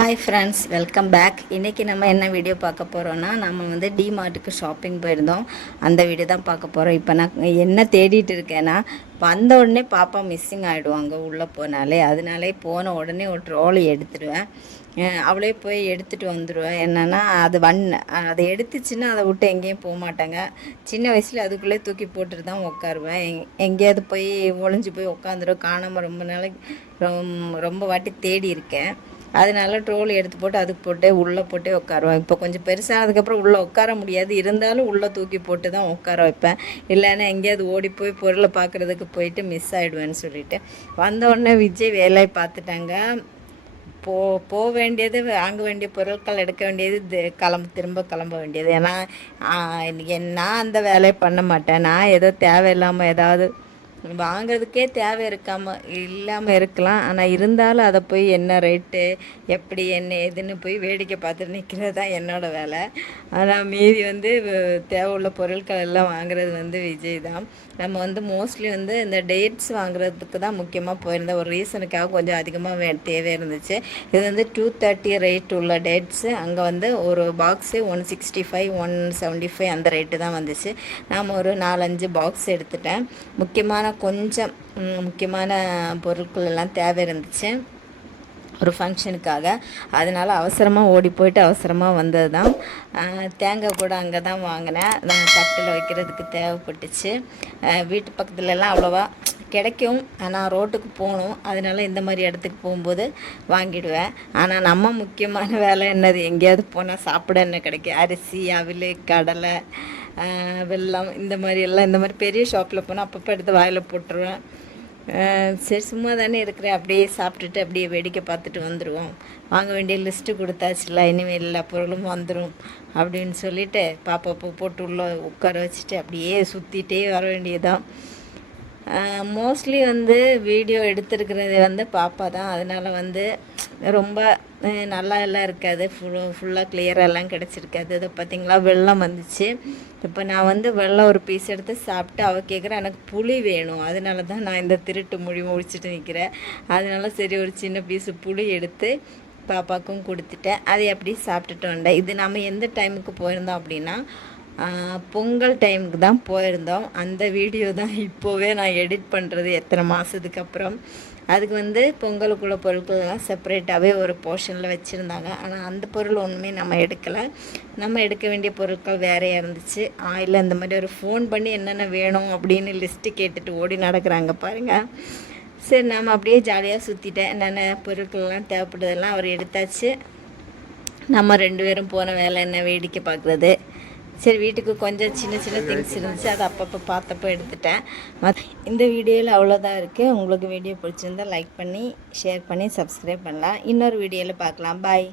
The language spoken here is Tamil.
Hi friends, welcome back. இன்றைக்கி நம்ம என்ன வீடியோ பார்க்க போகிறோன்னா, நம்ம வந்து டிமார்ட்டுக்கு ஷாப்பிங் போயிருந்தோம். அந்த வீடியோ தான் பார்க்க போகிறோம். இப்போ நான் என்ன தேடிட்டு இருக்கேன்னா, வந்த உடனே பாப்பா மிஸ்ஸிங் ஆகிடுவாங்க உள்ளே போனாலே. அதனாலே போன உடனே ஒரு ட்ராலி எடுத்துடுவேன். அவளே போய் எடுத்துகிட்டு வந்துடுவேன். என்னென்னா அதை எடுத்துச்சுன்னா அதை விட்டு எங்கேயும் போக மாட்டாங்க. சின்ன வயசில் அதுக்குள்ளே தூக்கி போட்டுட்டு தான் உட்காருவேன். எங்கேயாவது போய் ஒளிஞ்சு போய் உட்காந்துடும். காணாமல் ரொம்ப நாளைக்கு ரொம்ப வாட்டி தேடி இருக்கேன். அதனால ட்ரோலி எடுத்து போட்டு அதுக்கு போட்டு உள்ளே போட்டே உட்காருவேன். இப்போ கொஞ்சம் பெருசானதுக்கப்புறம் உள்ளே உட்கார முடியாது. இருந்தாலும் உள்ளே தூக்கி போட்டு தான் உட்கார வைப்பேன். இல்லைன்னா எங்கேயாவது ஓடி போய் பொருளை பார்க்குறதுக்கு போயிட்டு மிஸ் ஆகிடுவேன்னு சொல்லிட்டு வந்தவுடனே விஜய் வேலையை பார்த்துட்டாங்க. போக வேண்டியது, வாங்க வேண்டிய பொருட்கள் எடுக்க வேண்டியது, திரும்ப கிளம்ப வேண்டியது. ஏன்னா நான் அந்த வேலையை பண்ண மாட்டேன். நான் ஏதோ தேவையில்லாமல் ஏதாவது வாங்கிறதுக்கே தேவை இல்லாமல் இருக்கலாம். ஆனால் இருந்தாலும் அதை போய் என்ன ரேட்டு, எப்படி என்ன ஏதுன்னு போய் வேடிக்கை பார்த்துட்டு நிற்கிறது தான் என்னோடய வேலை. ஆனால் மீதி தேவை உள்ள பொருட்கள் எல்லாம் வாங்குறது விஜய் தான். நம்ம மோஸ்ட்லி இந்த டேட்ஸ் வாங்குறதுக்கு தான் முக்கியமாக போயிருந்தோம். ஒரு ரீசனுக்காக கொஞ்சம் அதிகமாக தேவை இருந்துச்சு. இது 230 ரேட் உள்ள டேட்ஸு. அங்கே ஒரு பாக்ஸு 165 175 அந்த ரேட்டு தான் வந்துச்சு. நாம் ஒரு 4-5 பாக்ஸ் எடுத்துட்டேன். கொஞ்சம் முக்கியமான பொருட்கள் எல்லாம் தேவை இருந்துச்சு ஒரு ஃபங்க்ஷனுக்காக. அதனால் அவசரமாக ஓடி போயிட்டு அவசரமாக வந்தது தான். தேங்காய் கூட அங்கே தான் வாங்கினேன். நான் தட்டில் வைக்கிறதுக்கு தேவைப்பட்டுச்சு. வீட்டு பக்கத்துலலாம் அவ்வளோவா கிடைக்கும். ஆனால் ரோட்டுக்கு போகணும். அதனால் இந்த மாதிரி இடத்துக்கு போகும்போது வாங்கிடுவேன். ஆனால் நம்ம முக்கியமான வேலை என்னது, எங்கேயாவது போனால் சாப்பிட என்ன கிடைக்கும்? அரிசி, அவில், கடலை, வெல்லம், இந்த மாதிரி பெரிய ஷாப்பில் போனால் அப்பப்போ எடுத்து வாயில் போட்டுருவேன். சரி, சும்மா தானே இருக்கிறேன், அப்படியே சாப்பிட்டுட்டு அப்படியே வேடிக்கை பார்த்துட்டு வந்துடுவோம். வாங்க வேண்டிய லிஸ்ட்டு கொடுத்தாச்சுல, இனிமேல் எல்லா பொருளும் வந்துடும் அப்படின்னு சொல்லிவிட்டு பாப்பா போட்டு உள்ளே உட்கார வச்சுட்டு அப்படியே சுற்றிட்டே வர வேண்டியதுதான். மோஸ்ட்லி வீடியோ எடுத்துருக்கிறது பாப்பா தான். அதனால் ரொம்ப நல்லா எல்லாம் இருக்காது, ஃபுல்லாக கிளியரெல்லாம் கிடச்சிருக்காது. இதை பார்த்திங்களா, வெள்ளம் வந்துச்சு. இப்போ நான் வெள்ளம் ஒரு பீஸ் எடுத்து சாப்பிட்டு அவள் கேட்குறேன், எனக்கு புளி வேணும். அதனால தான் நான் இந்த திருட்டு முடிச்சுட்டு நிற்கிறேன். அதனால சரி, ஒரு சின்ன பீஸு புளி எடுத்து பாப்பாவுக்கும் கொடுத்துட்டேன். அதை அப்படி சாப்பிட்டுட்டு வந்தேன். இது நம்ம எந்த டைமுக்கு போயிருந்தோம் அப்படின்னா, பொங்கல் டைமுக்கு தான் போயிருந்தோம். அந்த வீடியோ தான் இப்போவே நான் எடிட் பண்ணுறது, எத்தனை மாதத்துக்கு அப்புறம். அதுக்கு பொங்கலுக்குள்ள பொருட்கள்லாம் செப்பரேட்டாகவே ஒரு போர்ஷனில் வச்சுருந்தாங்க. ஆனால் அந்த பொருள் ஒன்றுமே நம்ம எடுக்கலை. நம்ம எடுக்க வேண்டிய பொருட்கள் வேறையாக இருந்துச்சு. ஆயில் அந்த மாதிரி ஒரு ஃபோன் பண்ணி என்னென்ன வேணும் அப்படின்னு லிஸ்ட்டு கேட்டுட்டு ஓடி நடக்கிறாங்க பாருங்கள். சரி, நம்ம அப்படியே ஜாலியாக சுற்றிட்டேன். என்னென்ன பொருட்கள்லாம் தேவைப்படுதெல்லாம் அவர் எடுத்தாச்சு. நம்ம 2 பேரும் போன வேலை என்ன, வேடிக்கை பார்க்குறது. சரி, வீட்டுக்கு கொஞ்சம் சின்ன சின்ன திங்ஸ் இருந்துச்சு, அதை அப்பப்போ பார்த்தப்போ எடுத்துட்டேன். இந்த வீடியோவில் அவ்வளோதான் இருக்குது. உங்களுக்கு வீடியோ பிடிச்சிருந்தால் லைக் பண்ணி ஷேர் பண்ணி சப்ஸ்கிரைப் பண்ணலாம். இன்னொரு வீடியோவில் பார்க்கலாம். பாய்.